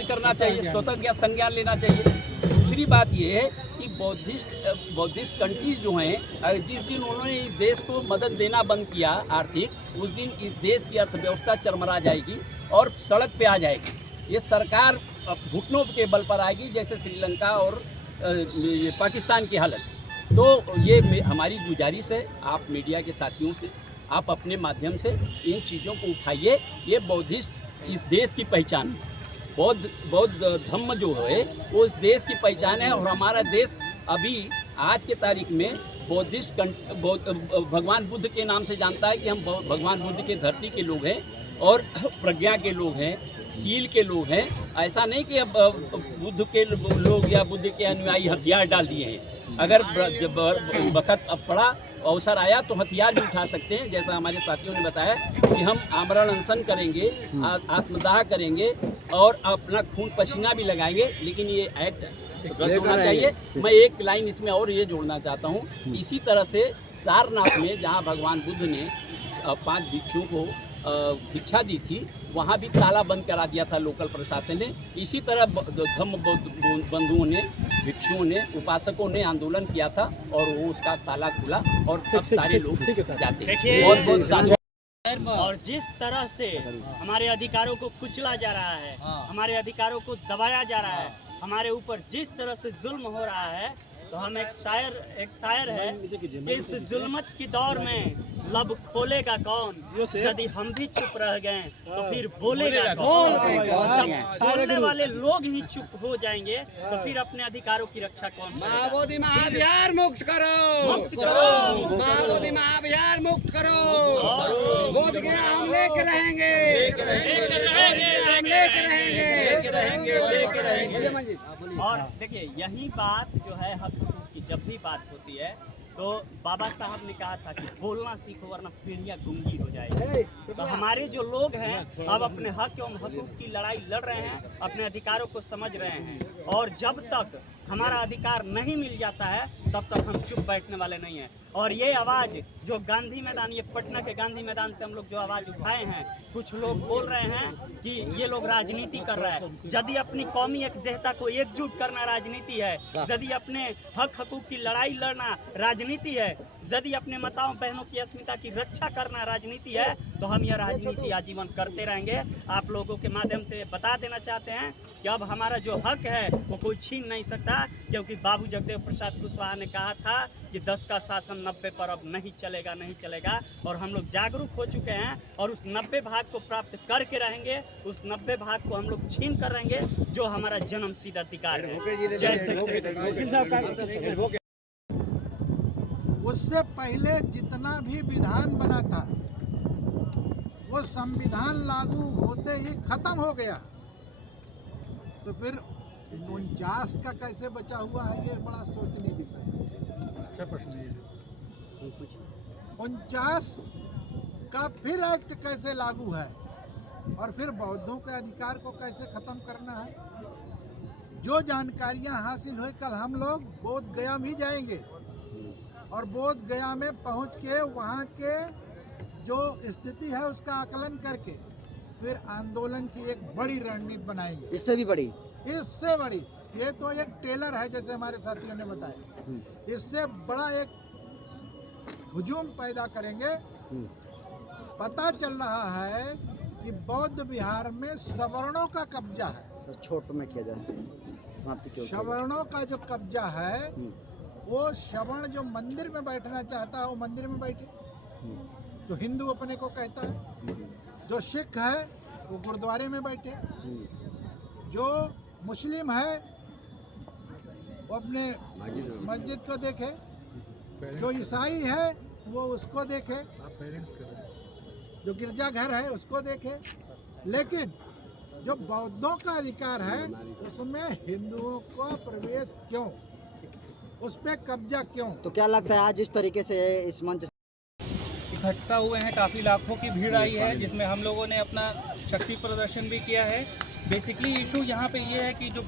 करना चाहिए, स्वतः संज्ञान लेना चाहिए। दूसरी बात ये है कि बौद्धिस्ट कंट्रीज जो हैं, जिस दिन उन्होंने इस देश को मदद देना बंद किया आर्थिक, उस दिन इस देश की अर्थव्यवस्था चरमरा जाएगी और सड़क पे आ जाएगी। ये सरकार घुटनों के बल पर आएगी, जैसे श्रीलंका और पाकिस्तान की हालत। तो ये हमारी गुजारिश है आप मीडिया के साथियों से, आप अपने माध्यम से इन चीज़ों को उठाइए। ये बौद्धिस्ट इस देश की पहचान है। बौद्ध धम्म जो है वो इस देश की पहचान है। और हमारा देश अभी आज के तारीख में भगवान बुद्ध के नाम से जानता है कि हम भगवान बुद्ध के धरती के लोग हैं और प्रज्ञा के लोग हैं, सील के लोग हैं। ऐसा नहीं कि अब बुद्ध के लोग या बुद्ध के अनुयायी हथियार डाल दिए हैं। अगर वक्त अब पड़ा, अवसर आया तो हथियार भी उठा सकते हैं। जैसा हमारे साथियों ने बताया कि हम आमरण अनशन करेंगे, आत्मदाह करेंगे और अपना खून पसीना भी लगाएंगे, लेकिन ये एक्ट रद्द होना चाहिए। मैं एक लाइन इसमें और ये जोड़ना चाहता हूँ, इसी तरह से सारनाथ में जहाँ भगवान बुद्ध ने 5 भिक्षुओं को भिक्षा दी थी, वहाँ भी ताला बंद करा दिया था लोकल प्रशासन ने। इसी तरह धम्म बंधुओं ने, भिक्षुओं ने, उपासकों ने आंदोलन किया था और वो उसका ताला खुला और अब सारे लोग जाते हैं। बहुत और जिस तरह से हमारे अधिकारों को कुचला जा रहा है, हमारे अधिकारों को दबाया जा रहा है, हमारे ऊपर जिस तरह से जुल्म हो रहा है, तो हम एक शायर है कि इस जुल्मत की दौर में लब खोलेगा कौन, यदि हम भी चुप रह गए तो फिर बोलेगा कौन। जब बोलने वाले लोग ही चुप हो जाएंगे तो फिर अपने अधिकारों की रक्षा कौन करेगा। मोदी महाभियान मुक्त करो, मुक्त करो, मोदी महाभियान मुक्त करो। मोदी के हम लेके रहेंगे, और देखिए यही बात जो है हक की जब भी बात होती है तो बाबा साहब ने कहा था कि बोलना सीखो वरना पीढ़ियां गूंगी हो जाएगी। तो हमारे जो लोग हैं अब अपने हक एवं हकूक की लड़ाई लड़ रहे हैं, अपने अधिकारों को समझ रहे हैं। और जब तक हमारा अधिकार नहीं मिल जाता है तब तक हम चुप बैठने वाले नहीं हैं। और ये आवाज़ जो गांधी मैदान, ये पटना के गांधी मैदान से हम लोग जो आवाज़ उठाए हैं, कुछ लोग बोल रहे हैं कि ये लोग राजनीति कर रहे हैं। यदि अपनी कौमी एकजुटता को एकजुट करना राजनीति है, यदि अपने हक हकूक की लड़ाई लड़ना राजनीति है, यदि अपने माताओं बहनों की अस्मिता की रक्षा करना राजनीति है, तो हम यह राजनीति आजीवन करते रहेंगे। आप लोगों के माध्यम से बता देना चाहते हैं कि अब हमारा जो हक है वो कोई छीन नहीं सकता, क्योंकि बाबू जगदेव प्रसाद कुशवाहा ने कहा था कि 10 का शासन 90 पर अब नहीं चलेगा। और हम लोग जागरूक हो चुके हैं और उस 90 भाग को प्राप्त करके रहेंगे। उस 90 भाग को हम लोग छीन कर रहेंगे जो हमारा जन्मसिद्ध अधिकार है। उससे पहले जितना भी विधान बना था वो संविधान लागू होते ही खत्म हो गया, तो फिर 49 का कैसे बचा हुआ है, ये बड़ा सोचनीय विषय है। अच्छा प्रश्न है। 49 का फिर एक्ट कैसे लागू है और फिर बौद्धों के अधिकार को कैसे खत्म करना है। जो जानकारियां हासिल हुई, कल हम लोग बोध गया भी जाएंगे और बोध गया में पहुंच के वहां के जो स्थिति है उसका आकलन करके फिर आंदोलन की एक बड़ी रणनीति बनाएंगे। इससे भी बड़ी, इससे बड़ी, ये तो एक टेलर है जैसे हमारे साथियों ने बताया, इससे बड़ा एक हुजूम पैदा करेंगे। पता चल रहा है कि बौद्ध विहार में सवर्णों का कब्जा है। छोट में किया जाए, सवर्णों का जो कब्जा है वो सवर्ण जो मंदिर में बैठना चाहता है वो मंदिर में बैठे, जो हिंदू अपने को कहता है, जो सिख है वो गुरुद्वारे में बैठे, जो मुस्लिम है वो अपने मस्जिद को देखे, जो ईसाई है वो उसको देखे, जो गिरजाघर है उसको देखे। लेकिन जो बौद्धों का अधिकार है उसमें हिंदुओं का प्रवेश क्यों, उस पर कब्जा क्यों? तो क्या लगता है आज जिस तरीके से इस मंच इकट्ठा हुए हैं, काफ़ी लाखों की भीड़ आई है, जिसमें हम लोगों ने अपना शक्ति प्रदर्शन भी किया है। बेसिकली इशू यहाँ पे ये है कि जो